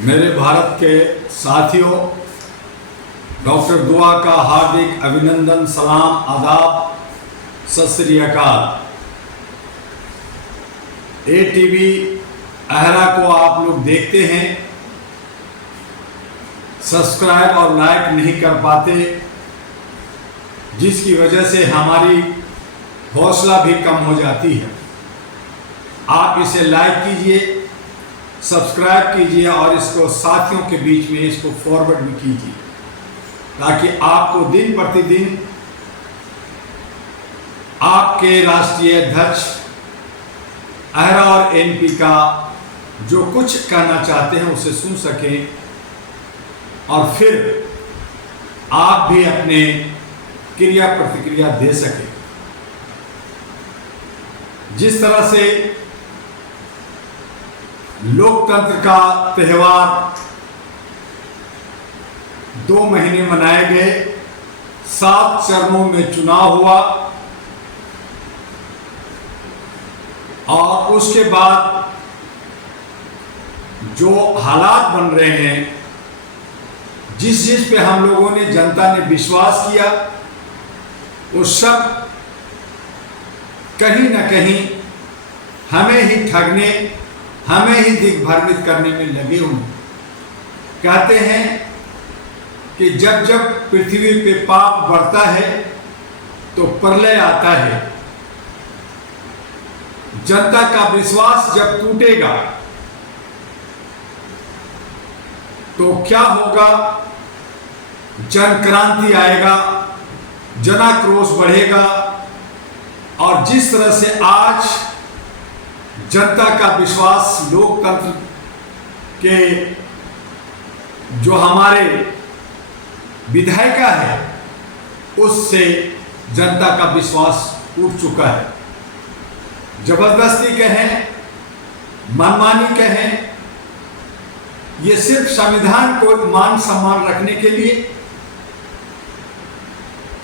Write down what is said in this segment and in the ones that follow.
मेरे भारत के साथियों, डॉक्टर दुआ का हार्दिक अभिनंदन, सलाम, आदाब, सत श्री अकाल। ATV अहरा को आप लोग देखते हैं, सब्सक्राइब और लाइक नहीं कर पाते, जिसकी वजह से हमारी हौसला भी कम हो जाती है। आप इसे लाइक कीजिए, सब्सक्राइब कीजिए और इसको साथियों के बीच में इसको फॉरवर्ड भी कीजिए, ताकि आपको दिन प्रतिदिन आपके राष्ट्रीय अध्यक्ष अहरा और NP का जो कुछ कहना चाहते हैं उसे सुन सकें और फिर आप भी अपने क्रिया प्रतिक्रिया दे सकें। जिस तरह से लोकतंत्र का त्यौहार 2 महीने मनाए गए, 7 चरणों में चुनाव हुआ और उसके बाद जो हालात बन रहे हैं, जिस चीज पे हम लोगों ने, जनता ने विश्वास किया, वो सब कहीं ना कहीं हमें ही ठगने, हमें ही दिग्भ्रमित करने में लगे हुए। कहते हैं कि जब जब पृथ्वी पे पाप बढ़ता है तो प्रलय आता है। जनता का विश्वास जब टूटेगा तो क्या होगा? जन क्रांति आएगा, जनाक्रोश बढ़ेगा और जिस तरह से आज जनता का विश्वास लोकतंत्र के जो हमारे विधायिका है उससे जनता का विश्वास उठ चुका है। जबरदस्ती कहें, मनमानी कहें, ये सिर्फ संविधान को मान सम्मान रखने के लिए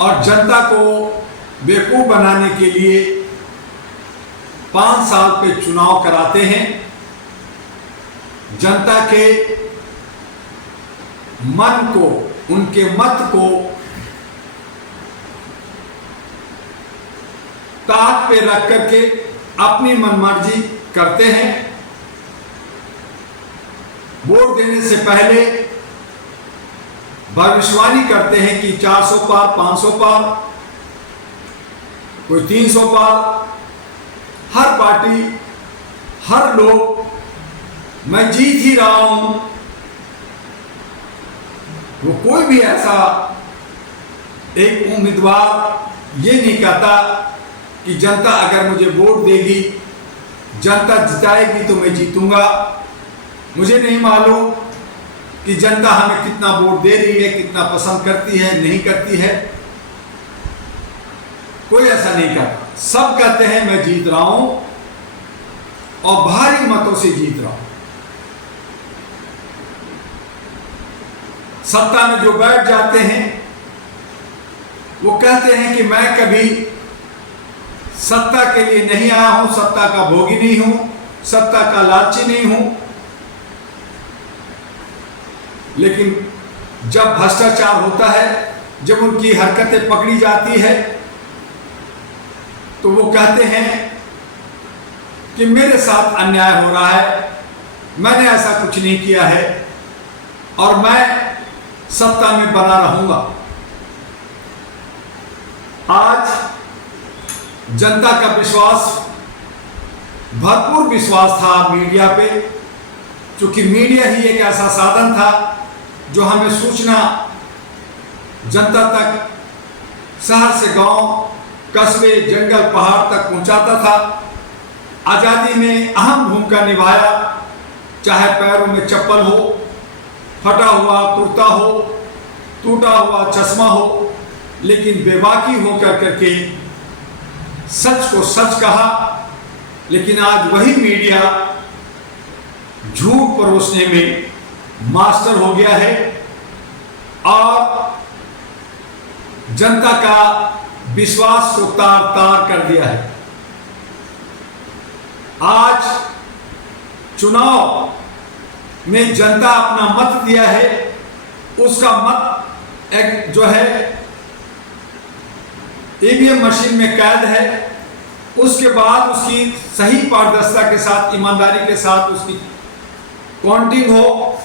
और जनता को बेवकूफ बनाने के लिए 5 साल पे चुनाव कराते हैं। जनता के मन को, उनके मत को ताक पे रख करके अपनी मनमर्जी करते हैं। वोट देने से पहले भविष्यवाणी करते हैं कि 400 पार, 500 पार, कोई 300 पार। हर पार्टी, हर लोग, मैं जीत ही रहा हूं। वो कोई भी ऐसा एक उम्मीदवार ये नहीं कहता कि जनता अगर मुझे वोट देगी, जनता जिताएगी तो मैं जीतूंगा। मुझे नहीं मालूम कि जनता हमें कितना वोट दे रही है, कितना पसंद करती है, नहीं करती है। कोई ऐसा नहीं कहता। सब कहते हैं मैं जीत रहा हूं और भारी मतों से जीत रहा हूं। सत्ता में जो बैठ जाते हैं वो कहते हैं कि मैं कभी सत्ता के लिए नहीं आया हूं, सत्ता का भोगी नहीं हूं, सत्ता का लालची नहीं हूं। लेकिन जब भ्रष्टाचार होता है, जब उनकी हरकतें पकड़ी जाती है, तो वो कहते हैं कि मेरे साथ अन्याय हो रहा है, मैंने ऐसा कुछ नहीं किया है और मैं सत्ता में बना रहूंगा। आज जनता का विश्वास, भरपूर विश्वास था मीडिया पे, क्योंकि मीडिया ही एक ऐसा साधन था जो हमें सूचना जनता तक, शहर से गांव, कस्बे, जंगल, पहाड़ तक पहुंचाता था। आजादी में अहम भूमिका निभाया, चाहे पैरों में चप्पल हो, फटा हुआ कुर्ता हो, टूटा हुआ चश्मा हो, लेकिन बेबाकी होकर करके सच को सच कहा। लेकिन आज वही मीडिया झूठ परोसने में मास्टर हो गया है और जनता का विश्वास को तार तार कर दिया है। आज चुनाव में जनता अपना मत दिया है, उसका मत एक जो है ईवीएम मशीन में कैद है। उसके बाद उसकी सही पारदर्शिता के साथ, ईमानदारी के साथ उसकी काउंटिंग हो,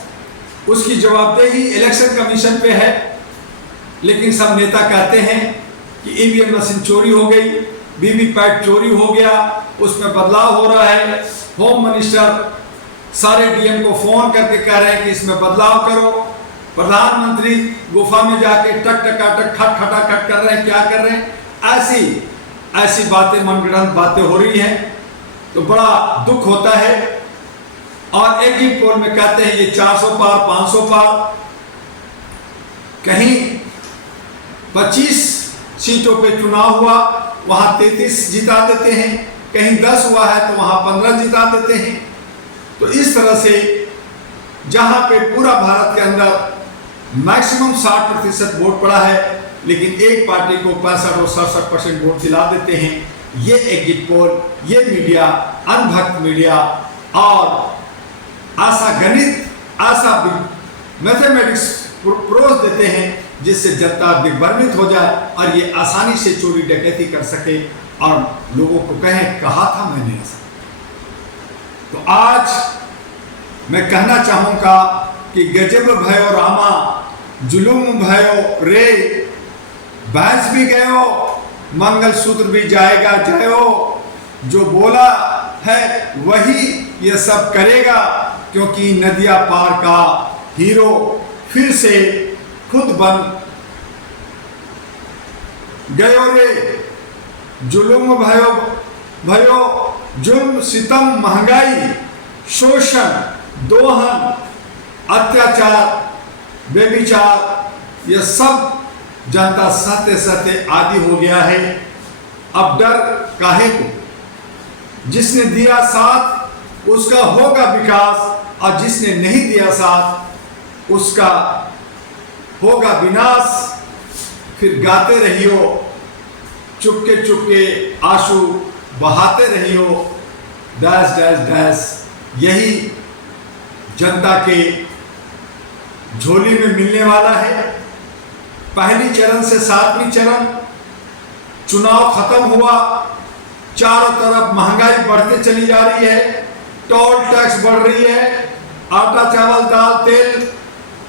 उसकी जवाबदेही इलेक्शन कमीशन पे है। लेकिन सब नेता कहते हैं कि ईवीएम मशीन चोरी हो गई, वीवीपैट चोरी हो गया, उसमें बदलाव हो रहा है। होम मिनिस्टर सारे डीएम को फोन करके कह रहे हैं कि इसमें बदलाव करो। प्रधानमंत्री गुफा में जाके टक टकाटक खट खटाखट कर रहे हैं, क्या कर रहे हैं, ऐसी बातें, मनगढ़ंत बातें हो रही हैं। तो बड़ा दुख होता है। और एक ही पोल में कहते हैं ये 400 पार, 500 पार, कहीं 25 सीटों पे चुनाव हुआ, वहां 33 जिता देते हैं, कहीं 10 हुआ है तो वहां 15 जिता देते हैं। तो इस तरह से जहां पे पूरा भारत के अंदर मैक्सिमम 60% वोट पड़ा है, लेकिन एक पार्टी को 65 और 67% वोट दिला देते हैं। ये एग्जिट पोल, ये मीडिया, अनभक्त मीडिया और आशा गणित, आशा मैथमेटिक्स परोस देते हैं, जिससे जनता दिग्भ्रमित हो जाए और ये आसानी से चोरी डकैती कर सके और लोगों को कहा था मैंने ऐसा। तो आज मैं कहना चाहूंगा कि गजब भयो रामा, जुलूम भयो रे, भैंस भी गयो, मंगलसूत्र भी जाएगा जयो, जो बोला है वही ये सब करेगा, क्योंकि नदिया पार का हीरो फिर से खुद बन गयो रे। जुल्म भयो जुल्म, सितम, महंगाई, शोषण, दोहन, अत्याचार, बेविचार, ये सब जनता सहते सहते आदी हो गया है। अब डर काहे को? जिसने दिया साथ उसका होगा विकास, और जिसने नहीं दिया साथ उसका होगा विनाश। फिर गाते रहियो, चुपके चुपके आंसू बहाते रहियो, डैश डैश डैश। यही जनता के झोली में मिलने वाला है। पहली चरण से 7वीं चरण, चुनाव खत्म हुआ, चारों तरफ महंगाई बढ़ते चली जा रही है, टोल टैक्स बढ़ रही है, आटा चावल दाल तेल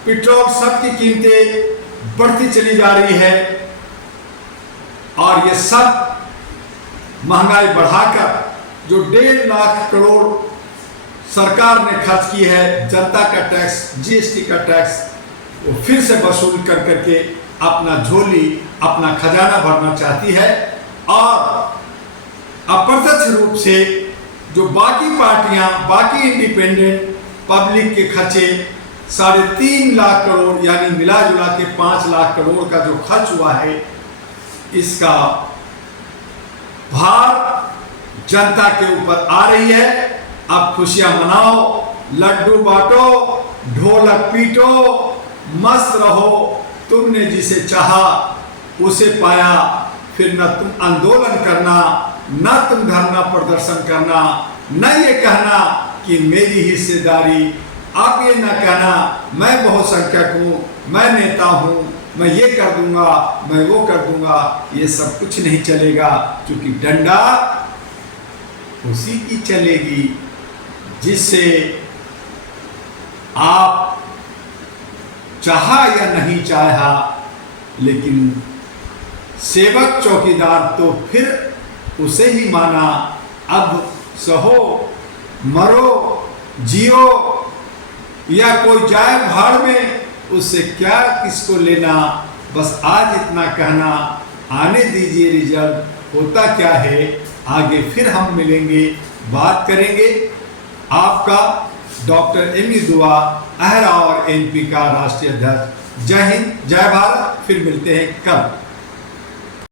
पेट्रोल सबकी कीमतें बढ़ती चली जा रही है। और ये सब महंगाई बढ़ाकर जो 1.5 लाख करोड़ सरकार ने खर्च की है जनता का टैक्स, जीएसटी का टैक्स, वो फिर से वसूल कर करके अपना झोली, अपना खजाना भरना चाहती है। और अप्रत्यक्ष रूप से जो बाकी पार्टियां, बाकी इंडिपेंडेंट पब्लिक के खर्चे 3.5 लाख करोड़, यानी मिला जुला के 5 लाख करोड़ का जो खर्च हुआ है, इसका भार जनता के ऊपर आ रही है। अब खुशियां मनाओ, लड्डू बांटो, ढोलक पीटो, मस्त रहो। तुमने जिसे चाहा उसे पाया। फिर न तुम आंदोलन करना, न तुम धरना प्रदर्शन करना, न ये कहना कि मेरी हिस्सेदारी। आप ये न कहना मैं बहुसंख्यक हूँ, मैं नेता हूँ, मैं ये कर दूंगा, मैं वो कर दूंगा। ये सब कुछ नहीं चलेगा, क्योंकि डंडा उसी की चलेगी जिससे आप चाहा या नहीं चाहा, लेकिन सेवक चौकीदार तो फिर उसे ही माना। अब सहो मरो जियो या कोई जाए भाड़ में, उससे क्या किसको लेना। बस आज इतना कहना, आने दीजिए रिजल्ट, होता क्या है आगे फिर हम मिलेंगे, बात करेंगे। आपका डॉक्टर एमी दुआ, अहरा और एनपी का राष्ट्रीय अध्यक्ष। जय हिंद, जय भारत। फिर मिलते हैं कल।